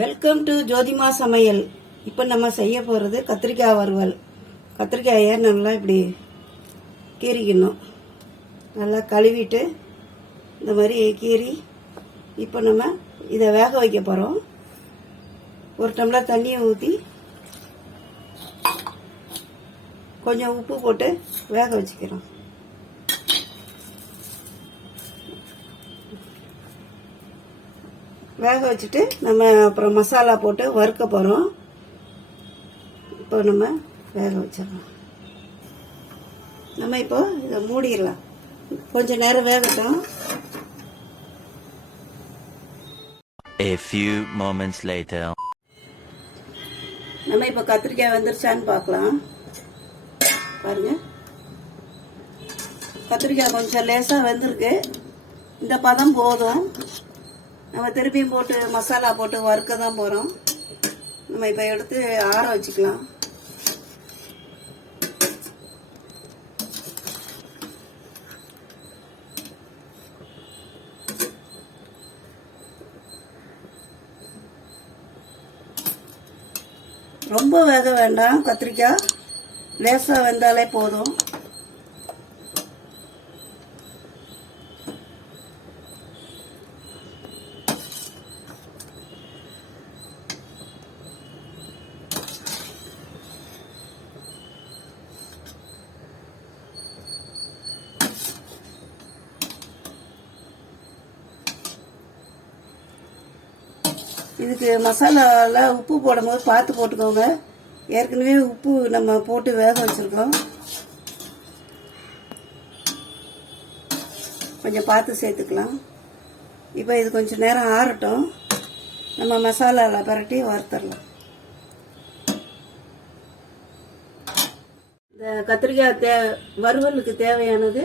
Welcome to ஜோதிமா சமையல். இப்போ நம்ம செய்ய போகிறது கத்திரிக்காய் வறுவல். கத்திரிக்காயை நல்லா இப்படி கீறிக்கணும். நல்லா கழுவிட்டு இந்த மாதிரி கீறி இப்போ நம்ம இதை வேக வைக்க போகிறோம். ஒரு டம்ளர் தண்ணியை ஊற்றி கொஞ்சம் உப்பு போட்டு வேக வச்சுக்கிறோம். வேக வச்சுட்டு நம்ம அப்புறம் மசாலா போட்டு வறுக்க போகிறோம். இப்போ நம்ம வேக வச்சிடலாம். நம்ம இப்போ இதை மூடிடலாம். கொஞ்ச நேரம் வேகட்டும். A few moments later. நம்ம இப்போ கத்திரிக்காய் வந்துருச்சான்னு பார்க்கலாம். பாருங்க, கத்திரிக்காய் கொஞ்சம் லேசாக வெந்திருக்கு. இந்த பதம் போதும். நம்ம திருப்பியும் போட்டு மசாலா போட்டு வறுக்க தான் போகிறோம். நம்ம இப்போ எடுத்து ஆற வச்சுக்கலாம். ரொம்ப வேக வேண்டாம். கத்திரிக்காய் லேசாக வெந்தாலே போதும். இதுக்கு மசாலாவில் உப்பு போடும்போது பார்த்து போட்டுக்கோங்க. ஏற்கனவே உப்பு நம்ம போட்டு வேக வச்சுருக்கோம். கொஞ்சம் பார்த்து சேர்த்துக்கலாம். இப்போ இது கொஞ்சம் நேரம் ஆறட்டும். நம்ம மசாலாவில் பரட்டி வறுத்தரலாம். இந்த கத்திரிக்காய் வறுவலுக்கு தேவையானது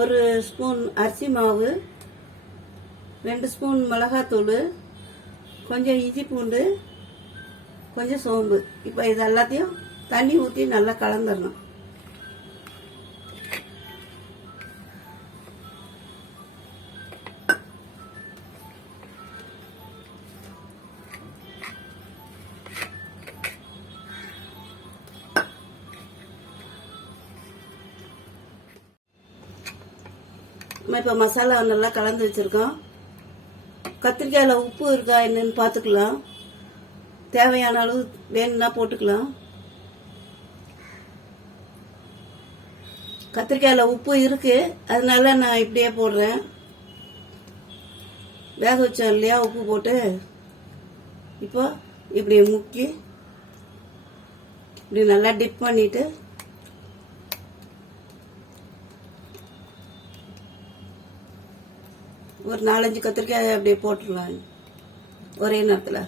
1 ஸ்பூன் அரிசி மாவு, 2 ஸ்பூன் மிளகாத்தூள், கொஞ்சம் இஞ்சி பூண்டு, கொஞ்சம் சோம்பு. இப்போ இது எல்லாத்தையும் தண்ணி ஊற்றி நல்லா கலந்துடணும். நம்ம இப்போ மசாலா நல்லா கலந்து வச்சுருக்கோம். கத்திரிக்காயில் உப்பு இருக்கா என்னன்னு பார்த்துக்கலாம். தேவையான அளவு வேணும்னா போட்டுக்கலாம். கத்திரிக்காயில் உப்பு இருக்கு, அதனால நான் இப்படியே போடுறேன். வேக வச்சோம் இல்லையா உப்பு போட்டு. இப்போ இப்படி முக்கி இப்படி நல்லா டிப் பண்ணிட்டு ஒரு 4-5 கத்திரிக்காய் அப்படியே போட்டுருவாங்க ஒரே நேரத்தில்.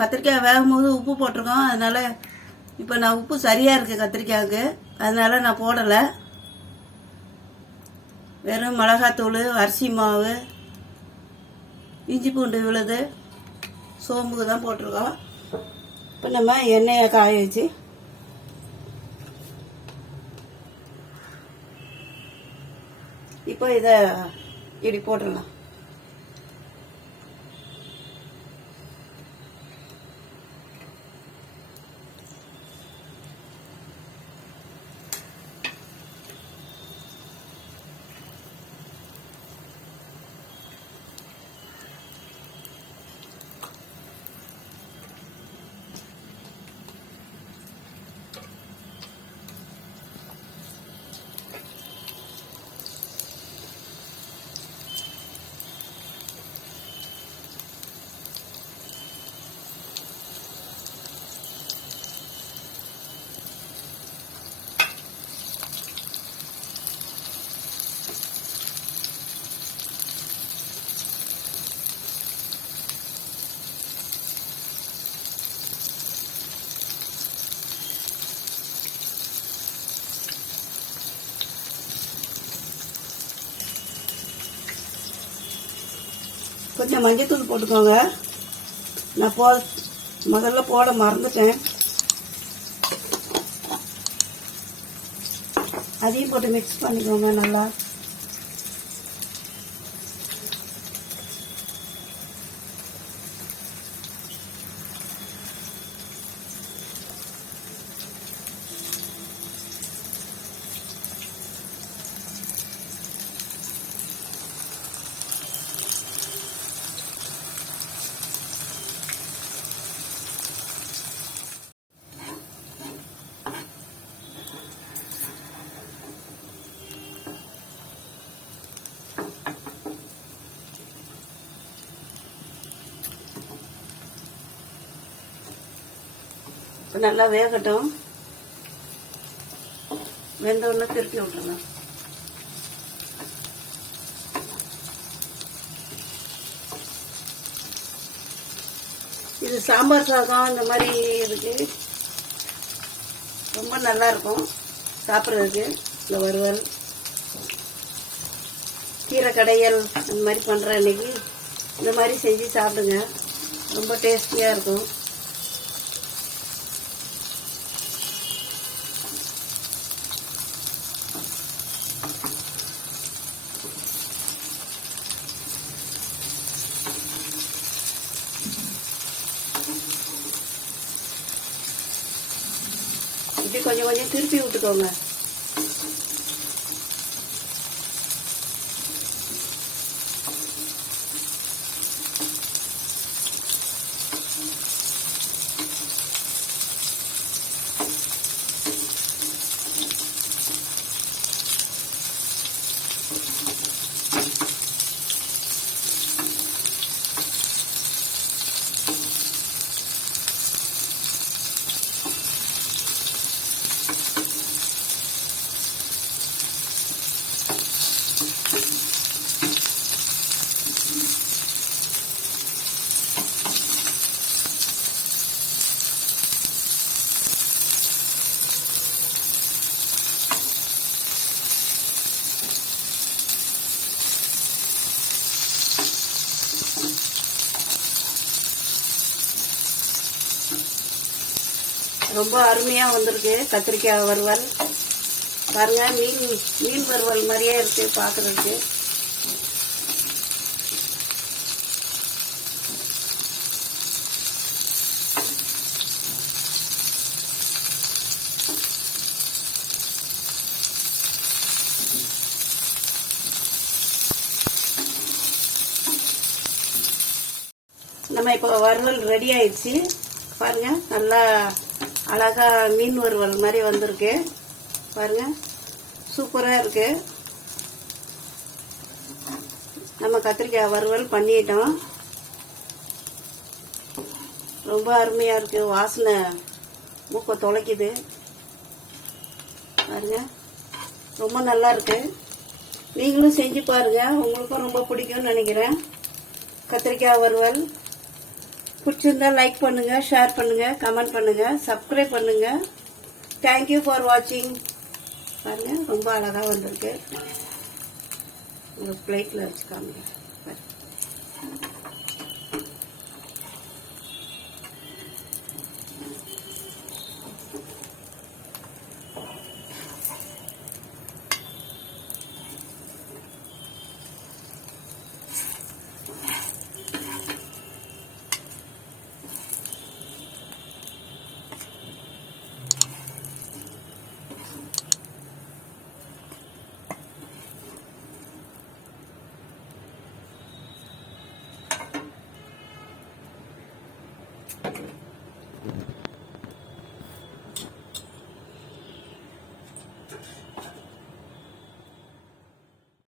கத்திரிக்காய் வேகும் போது உப்பு போட்டிருக்கோம். அதனால இப்போ நான் உப்பு சரியாக இருக்குது கத்திரிக்காய்க்கு, அதனால நான் போடலை. வெறும் மிளகாத்தூள், அரிசி மாவு, இஞ்சி பூண்டு விழுது, சோம்புக்கு தான் போட்டிருக்கோம். இப்போ நம்ம எண்ணெயை காய வச்சு இப்போ இதை இப்படி போட்டுடலாம். கொஞ்சம் மஞ்சத்தூள் போட்டுக்கோங்க. நான் முதல்ல போட மறந்துட்டேன். அதையும் போட்டு மிக்ஸ் பண்ணிக்கோங்க நல்லா. நல்லா வேகட்டும். வெந்தோடனே திருப்பி விட்டுறலாம். இது சாம்பார் சாதம் இந்த மாதிரி இருக்கு, ரொம்ப நல்லா இருக்கும் சாப்பிட்றதுக்கு. இந்த வறுவல், கீரை கடையல் அந்த மாதிரி பண்ணுற அன்னைக்கு இந்த மாதிரி செஞ்சு சாப்பிடுங்க, ரொம்ப டேஸ்டியாக இருக்கும். இப்படி கொஞ்சம் கொஞ்சம் திருப்பி விட்டுக்கோங்க. ரொம்ப அருமையா வந்திருக்கு கத்திரிக்காய் வறுவல். பாருங்க, மீன் வறுவல் மாதிரியே இருக்கு பாக்குறதுக்கு. நம்ம இப்போ வறுவல் ரெடி ஆயிடுச்சு. பாருங்க, நல்லா அழகா மீன் வறுவல் மாதிரி வந்திருக்கு. பாருங்க, சூப்பரா இருக்கு. நம்ம கத்திரிக்காய் வறுவல் பண்ணிட்டோம். ரொம்ப அருமையா இருக்கு, வாசனை மூக்க தொலைக்குது. பாருங்க, ரொம்ப நல்லா இருக்கு. நீங்களும் செஞ்சு பாருங்க, உங்களுக்கும் ரொம்ப பிடிக்கும்னு நினைக்கிறேன். கத்திரிக்காய் வறுவல் பிடிச்சிருந்தா லைக் பண்ணுங்க, ஷேர் பண்ணுங்க, கமெண்ட் பண்ணுங்க, சப்ஸ்கிரைப் பண்ணுங்க. தேங்க்யூ ஃபார் வாட்சிங். பாருங்க, ரொம்ப அழகா வந்திருக்கு. ஒரு பிளேட்ல வச்சு காமிங்க.